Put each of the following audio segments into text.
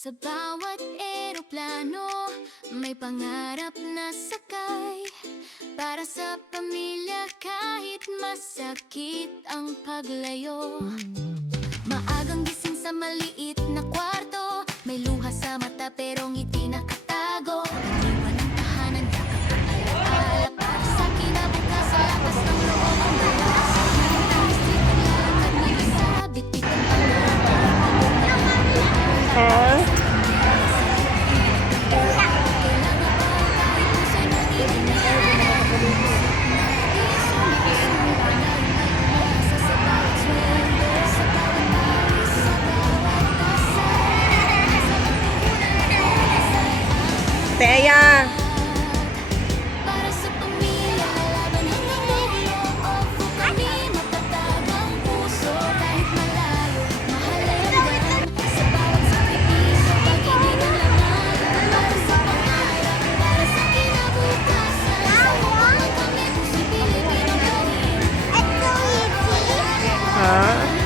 Sa bawat eroplano, may pangarap na sakay. Para sa pamilya kahit masakit ang paglayo. Maagang gising sa maliit na kwarto, may luha sa mata pero ngiti nakatago. Iniwan ang tahanan, yakap ang alaala. Para sa kinabukasan, lakas ng loob ang dala. Sa gilid ng street, naglalakad mag-isa, bitbit ang pangarap. Teya! Para sa pamilya, laban hanggang dulo. Opo kami, matatag ang puso. Kahit malayo, mahal ay hanggan. Sa bawat sakripisyo, pag-ibig ang laman. Para sa pangarap, para sa kinabukasan. Sa hukong kami, puso'y Pilipino pa rin. Ha?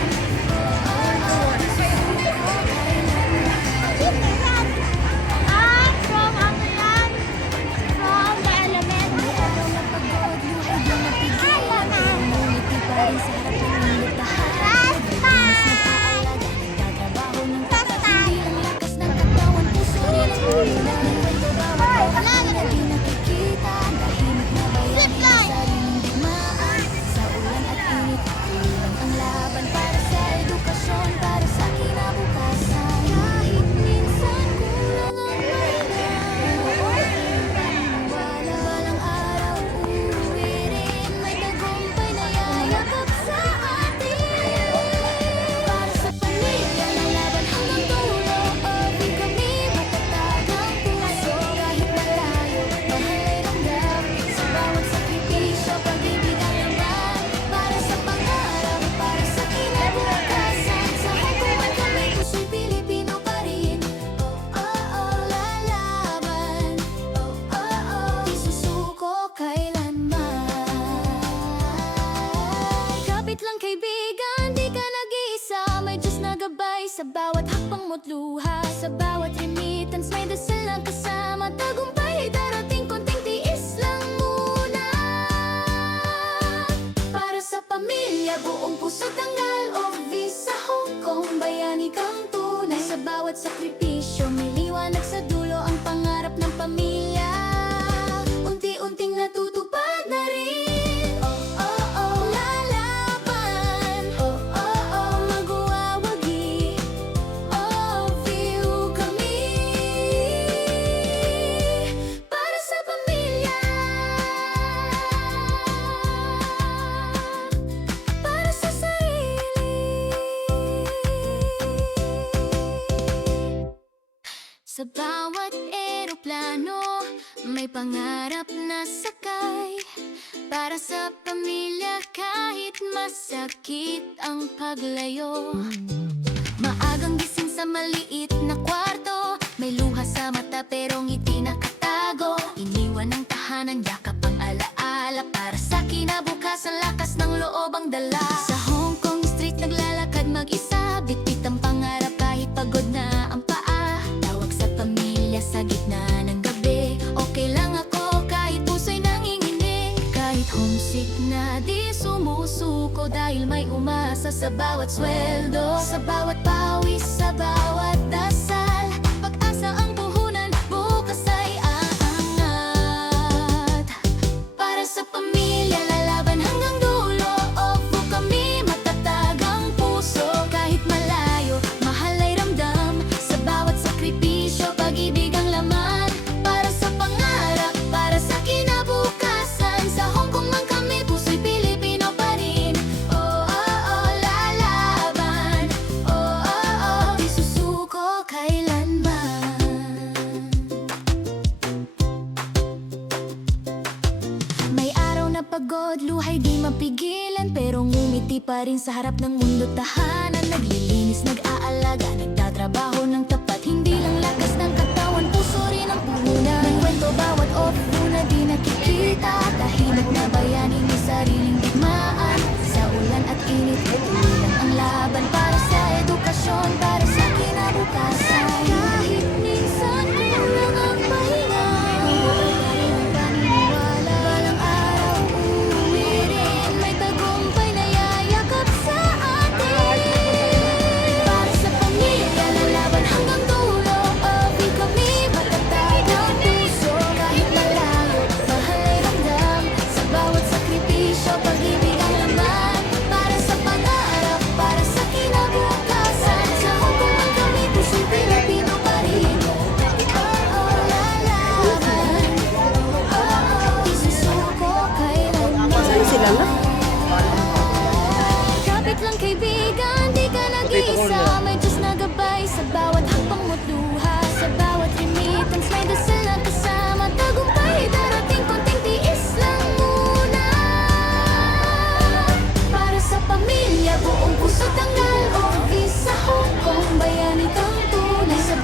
Sa bawat hakbang mo't luha, sa bawat remittance may dasal na kasama. Tagumpay ay darating, konting tiis lang muna. Para sa pamilya, buong puso tanggal o visa Hong Kong, bayani kang tunay. Sa bawat sakripisyo, may liwanag sa dulo ang pangarap ng pamilya. Unti-unting natutupad na rin. Sa bawat eroplano, may pangarap na sakay. Para sa pamilya kahit masakit ang paglayo. Maagang gising sa maliit na kwarto, may luha sa mata pero ngiti nakatago. Iniwan ang tahanan, yakap ang alaala. Para sa kinabukasan, lakas ng loob ang dala. Sa Hong Kong street naglalakad mag-isa, bitbit ang pangarap kahit pagod na ang paa. Sa gitna ng gabi, okay lang ako kahit puso'y nanginginig. Kahit homesick na di sumusuko, dahil may umasa sa bawat sweldo. Sa bawat pawis, sa bawat dasal, pag-asa ang puhunan, bukas ay aangat. Para sa pamilya, lalaban hanggang dulo. Opo kami, matatag ang puso. Kahit malayo, mahal ay ramdam. Sa bawat sakripisyo, pag-ibig ang laman. Para sa pangarap, para sa kinabukasan. Sa Hong Kong man kami, puso'y Pilipino pa rin. Oh, oh, oh, lalaban. Oh, oh, oh, di susuko kailanman. May araw na pagod, luhay di mapigilan, pero ngumiti pa rin sa harap ng mundo tahanan. Naglilinis, nag-aalaga, nagtatrabaho ng tapat. Hindi lang lakas ng katawan, puso rin ang puhunan. Nagkwento bawat opo na di nakikita. Tahimik na bayani, may sariling digmaan. Sa ulan at init, tuloy lang ang laban. Para sa edukasyon, para sa kinabukasan.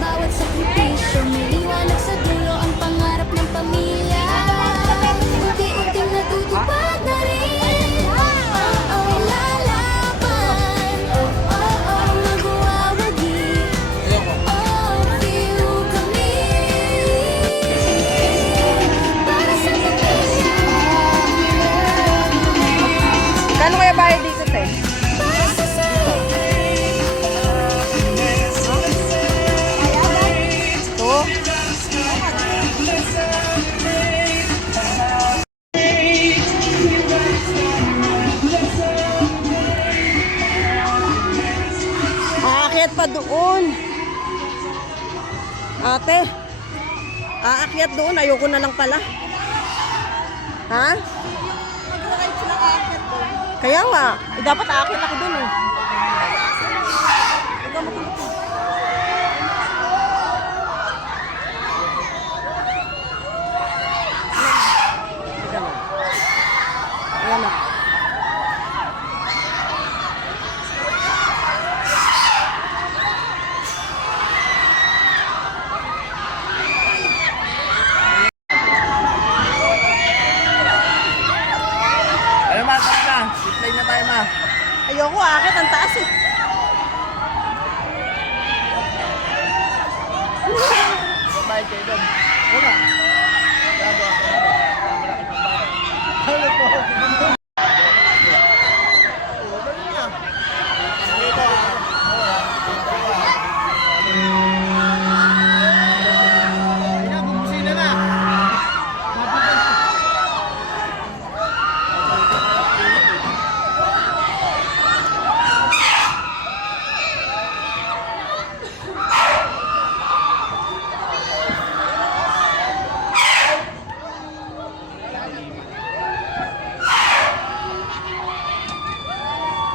bawat sakripisyo, may liwanag sa dulo ang pangarap ng pamilya. Unti-unting natutupad na rin. Lalaban. Magwawagi. Feel kami. Para sa pamilya. Kano kaya bayad dito, te? Para sa Ito? Aakyat pa doon. Ate, aakyat doon. Ayoko na lang pala. Ha? Kaya nga, dapat aakyat ako doon eh. Ayan na. Ano ma, tara na. Zipline na tayo ma. Ayoko, aakyat ang taas eh. Babayad kayo doon. Wala. Gago ako na. Malaki pang bahay. Ano po? Dali na. Dito ah. Ay na, bumusina na.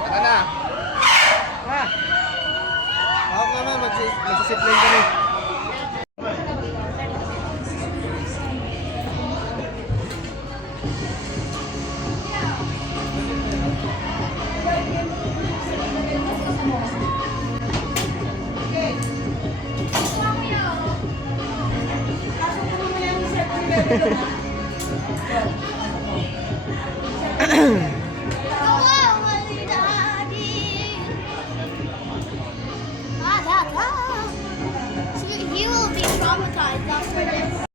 Tara na. Ah, Ako ka ma, magsisipline kami. You will be traumatized after this.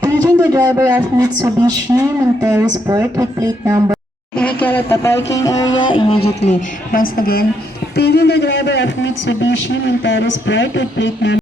Paging the driver of Mitsubishi Montero Sport with plate number vehicle at the parking area immediately. Once again, paging the driver of Mitsubishi Montero Sport with plate number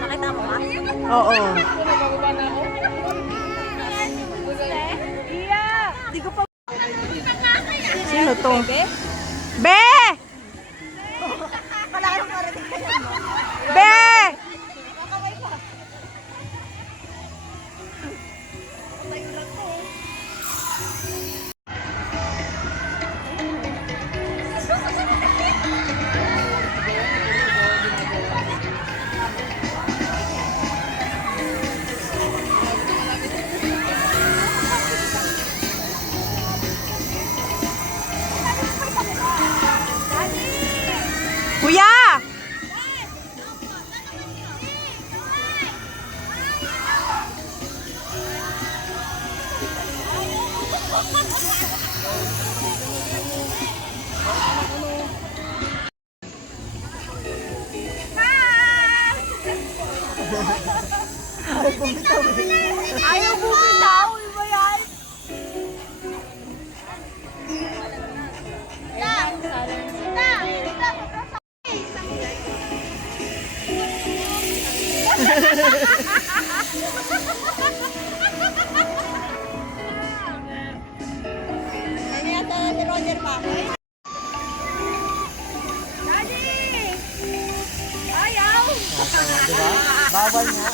nakita mo ba? Oo. Sino to? Be! Be! Kuya! Ayaw bumitaw, iba yan. Ano yata ni Roger pa? Diba? Bawal nga.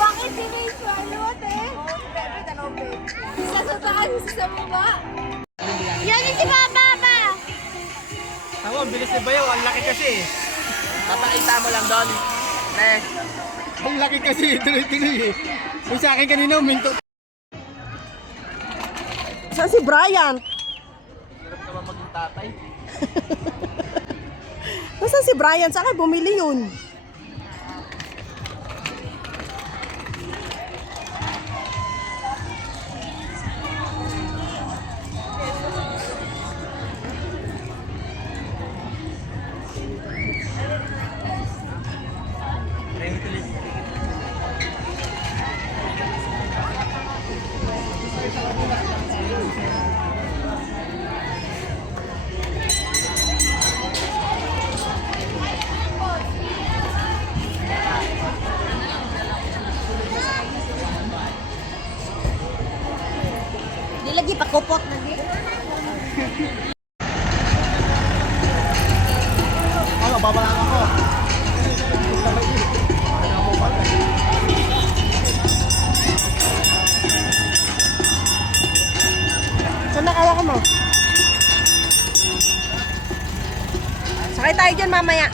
Bakit siniswalot eh? Isa sa taas, isa sa baba. Yan yung si Papa ba? Ako, ang bilis ni Bayaw. Ang laki kasi. Papakita mo lang doon. Ang laki kasi. Tuloy-tuloy eh. Yung sa akin kanina, uminto. Saan si Brian? Hirap naman maging tatay. Nasaan si Brian? Saan kayo bumili yun? Di lagi pakupot lagi. Ano, babalaan ako. Saan nakawa ko mo? Sakay tayo dyan mamaya.